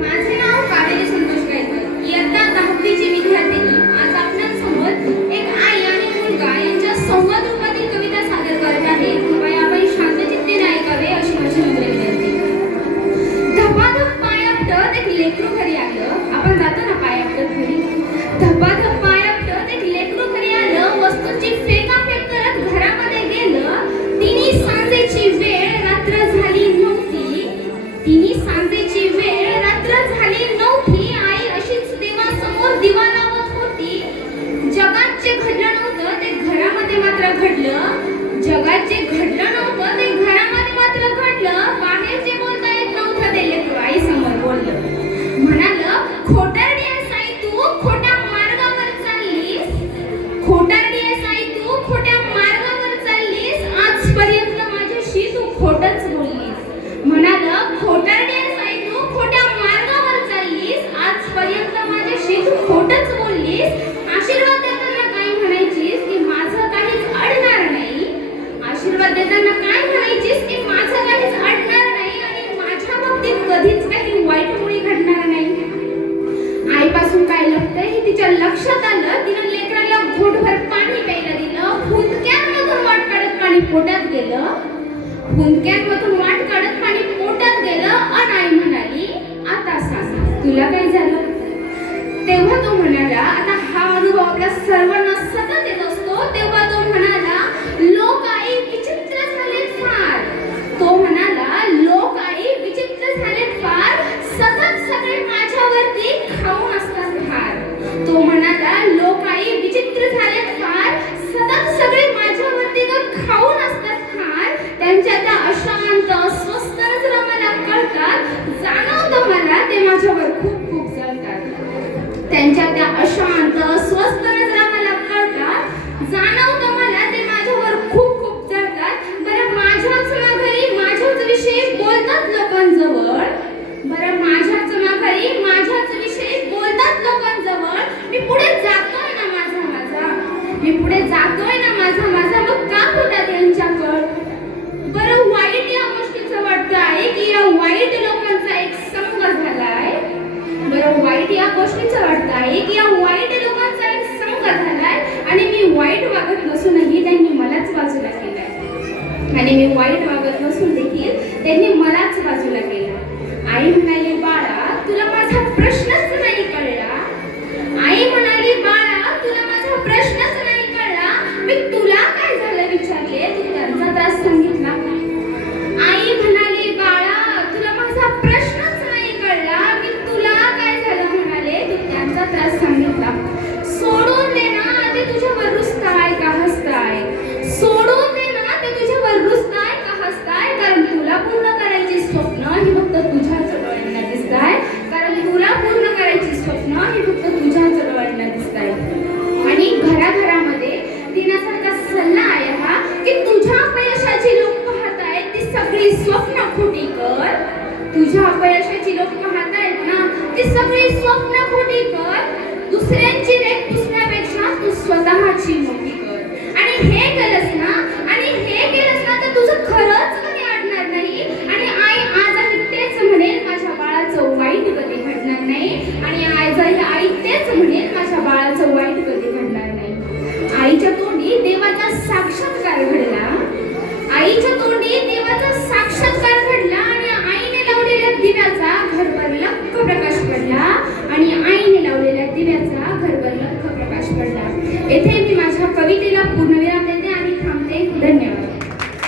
माझे नाव कावेरी संतोष गायकवाड. इयत्ता 10वीची विद्यार्थिनी आज आपल्यासमोर एक आई आणि मुलगा यांच्या संवाद रूपातील कविता सादर करत आहे. कृपया आपण शांतचित्तेने ऐकावे अशी माझी नम्र विनंती. धपाधप पाय आपटत एक लेकरू घरी आलं. आपण जातो ना पाय आपटत घरी. धपाधप पाय आपटत एक लेकरू घरी आलं. वस्तूंची फेकाफेक करत घरामध्ये गेलं. तिन्ही सांजेची वेळ रात्र झाली नव्हती. तिन्ही सांजेची वेळ रात्र झाली नव्हती. आई अशीच देवासमोर दिवा लावत होती. जगात जे घडलं नव्हतं ते घरामध्ये मात्र घडलं. जगात जे घडलं नव्हतं ते घरामध्ये मात्र घडलं. बाहेर जे बोलता येत नव्हतं ते लेकरू आई समोर बोललं. म्हणालं, खोटारडी आहेस आई तू, खोट्या मार्गावर चाललीस. खोटारडी आहेस आई तू, खोट्या मार्गावर चाललीस. आजपर्यंत माझ्याशी तू खोटच बोललीस. म्हणालं, खोटारडी आहेस आई तू, खोट्या मार्गावर चाललीस. आजपर्यंत माझ्याशी तू खोटच बोललीस. आशीर्वाद देताना काय म्हणायचीस की माझं काहीच अडणार नाही. आशीर्वाद देताना काय म्हणायचीस की माझं काहीच अडणार नाही आणि माझ्या बाबतीत कधीच काही वाईट मुळी घडणार नाही. आईपासून काय लपतंय हे तिच्या लक्षात आलं. तिनं लेकराला घोटभर पाणी प्यायला दिलं. हुंदक्यांमधून वाट काढत पाणी पोटात गेलं. हुंदक्यांमधून वाट काढत पाणी पोटात गेलं. अन आई म्हणाली, आता सांग तुला काय झालं. तेव्हा तो म्हणाला, आता हा अनुभव आपल्या सर्वांना सतत येत असतो. तेव्हा तो म्हणाला, लोक आई विचित्र झालेत फार. तो म्हणाला, लोक आई विचित्र झालेत फार. सतत सगळे माझ्यावरती खाऊन असतात फार. तो म्हणाला, लोक आई विचित्र झालेत फार. सतत सगळे माझ्यावरती खाऊन असतात फार. त्यांच्या त्या अशांत अस्वस्थ नजरा मला कळतात. जाणवतं मला ते माझ्यावर खूप खूप जळतात. त्यांच्या त्या अशांत अस्वस्थ नजरा मला कळतात. जाणवतं मला ते माझ्यावर खूप खूप जळतात. बरं माझ्याच माघारी माझ्याच विषयी बोलतात लोकांजवळ. बरं माझ्याच माघारी माझ्याच विषयी बोलतात लोकांजवळ. मी पुढे जातोय ना माझा माझा. मी पुढे जातोय ना माझा माझा. मग का होतात यांच्याकडं. बरं वाईट या गोष्टीचं वाटतं आहे की या वाईट लोकांचा एक संघ झालाय. बरं वाईट या गोष्टीचं वाटतं आहे की या वाईट लोकांचा एक संघ झालाय आणि मी वाईट वागत नसूनही त्यांनी मलाच बाजूला केलाय. आणि मी वाईट वागत नसून देखील त्यांनी मलाच बाजूला केलं. आई म्हणाली, बाळा तुला माझा प्रश्नच नाही कळला. आई म्हणाली, बाळा तुला माझा प्रश्नच नाही कळला. मी तुला काय झालं विचारले, तू त्यांचा त्रास सांगितला. आई म्हणाली, बाळा तुला माझा प्रश्नच नाही कळला. मी तुला काय झालं म्हणाले, तू त्यांचा त्रास सांगितला. सोडून दे ना ते तुझ्यावर रुसताय का हसताय. सोडून दे ना ते तुझ्यावर रुसताय का हसताय. कारण तुला पूर्ण करायची स्वप्न ही फक्त तुझ्याच डोळ्यांना दिसताय. कारण तुला पूर्ण करायची स्वप्न ही फक्त तुझ्याच डोळ्यांना दिसताय. आणि घराघरामध्ये देण्यासारखा सल्ला आहे हा की तुझ्या अपयशाची लोक पाहतायत ती सगळी स्वप्न खोटी कर. तुझ्या अपयशाची लोक पाहतायत ना ती सगळी स्वप्न खोटी कर. दुसऱ्यांची रेख पुसण्यापेक्षा तू स्वतःची मोठी कर. आणि हे केलंस ना तर तुझं खरंच कधी अडणार नाही. आणि आई आजही तेच म्हणेल, माझ्या बाळाचं वाईट कधी घडणार नाही. आणि आई तेच म्हणेल, माझ्या बाळाचं वाईट कधी घडणार नाही. आईच्या तोंडी देवाचा साक्षात्कार घडला. आईच्या तोंडी देवाचा साक्षात्कार घडला आणि आईने लावलेल्या दिव्याचा घरभर लख्ख प्रकाश पडला. आणि आईने लावलेल्या दिव्याचा घरभर लख्ख प्रकाश पडला. येथे